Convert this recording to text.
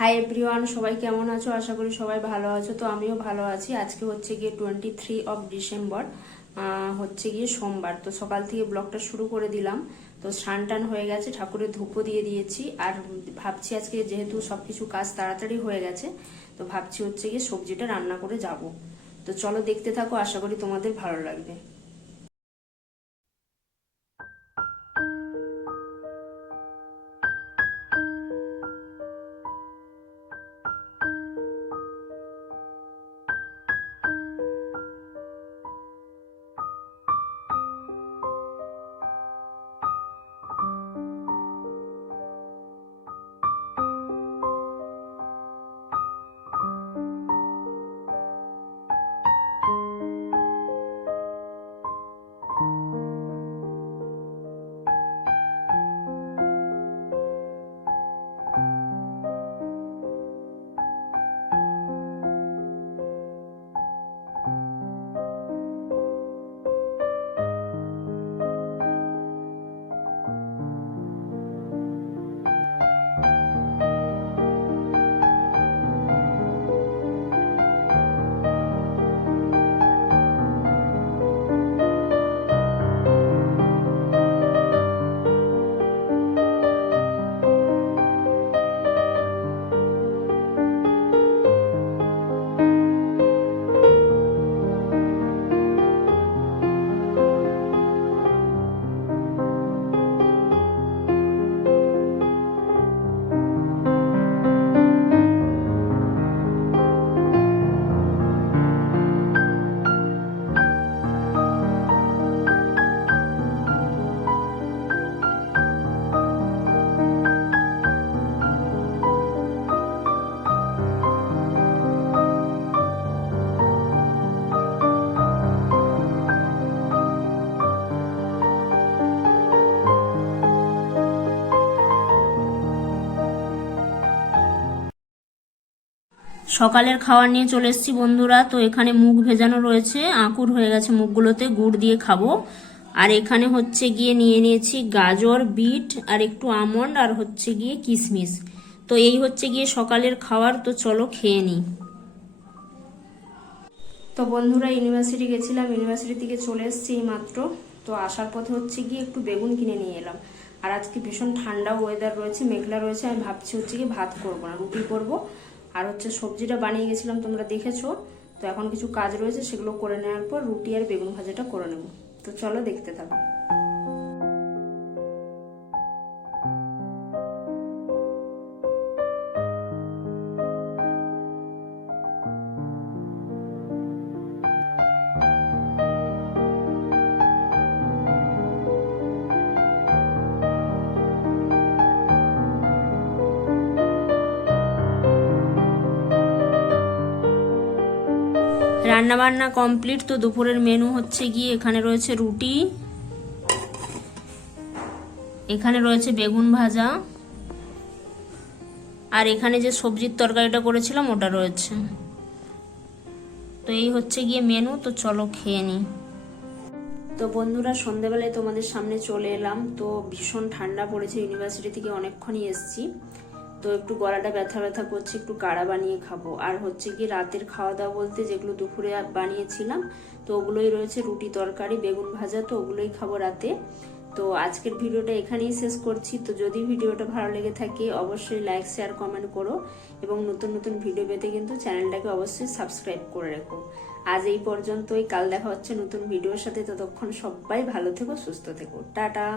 Hi everyone, সবাই কেমন আছো? আশা করি সবাই ভালো আছো। তো আমিও ভালো আছি। আজকে হচ্ছে গিয়ে 23 ডিসেম্বর, হচ্ছে গিয়ে সোমবার। তো সকাল থেকে ব্লগটা শুরু করে দিলাম। তো স্নান টান হয়ে গেছে, ঠাকুরের ধূপও দিয়ে দিয়েছি। আর ভাবছি আজকে যেহেতু সবকিছু কাজ তাড়াতাড়ি হয়ে গেছে, তো ভাবছি হচ্ছে গিয়ে সবজিটা রান্না করে যাব। তো চলো দেখতে থাকো, আশা করি তোমাদের ভালো লাগবে। সকালের খাবার নিয়ে চলে এসেছি বন্ধুরা। তো এখানে মুগ ভেজানো রয়েছে, আঁকুর হয়ে গেছে মুগগুলোতে, গুড় দিয়ে খাবো। আর এখানে হচ্ছে গিয়ে নিয়ে নিয়েছি গাজর, বিট আর একটু আমন্ড আর হচ্ছে গিয়ে কিশমিশ। তো এই হচ্ছে গিয়ে সকালের খাবার। তো চলো খেয়ে নিই। তো বন্ধুরা, ইউনিভার্সিটি গেছিলাম, ইউনিভার্সিটি থেকে চলে এসেছি এই মাত্র। তো আসার পথে হচ্ছে গিয়ে একটু বেগুন কিনে নিয়ে এলাম। আর আজকে ভীষণ ঠান্ডা ওয়েদার রয়েছে, মেঘলা রয়েছে। আমি ভাবছি হচ্ছে গিয়ে ভাত করবো না, রুটি করব। আর হচ্ছে সবজিটা বানিয়ে গেছিলাম, তোমরা দেখেছো। তো এখন কিছু কাজ রয়েছে, সেগুলো করে নেওয়ার পর রুটি আর বেগুন ভাজাটা করে নেব। তো চলো দেখতে থাকো। রান্না বান্না কমপ্লিট। তো দুপুরের মেনু হচ্ছে গিয়ে এখানে রয়েছে রুটি, এখানে রয়েছে বেগুন ভাজা, আর এখানে যে সবজির তরকারিটা করেছিলাম ওটা রয়েছে। তো এই হচ্ছে গিয়ে মেনু। তো চলো খেয়ে নিই। তো বন্ধুরা, সন্ধেবেলায় তোমাদের সামনে চলে এলাম। তো ভীষণ ঠান্ডা পড়েছে, ইউনিভার্সিটি থেকে অনেকক্ষণই এসেছি। তো একটু গলাটা ব্যথা ব্যথা করছে, একটু কাড়া বানিয়ে খাবো। আর হচ্ছে কি রাতের খাওয়া দাওয়া বলতে যেগুলো দুপুরে বানিয়েছিলাম, তো ওগুলোই রয়েছে, রুটি তরকারি বেগুন ভাজা। তো ওগুলোই খাবো রাতে। তো আজকের ভিডিওটা এখানেই শেষ করছি। তো যদি ভিডিওটা ভালো লেগে থাকে অবশ্যই লাইক শেয়ার কমেন্ট করো, এবং নতুন নতুন ভিডিও পেতে কিন্তু চ্যানেলটাকে অবশ্যই সাবস্ক্রাইব করে রেখো। আজ এই পর্যন্তই, কাল দেখা হচ্ছে নতুন ভিডিওর সাথে। ততক্ষণ সবাই ভালো থেকো, সুস্থ থেকো, টাটা।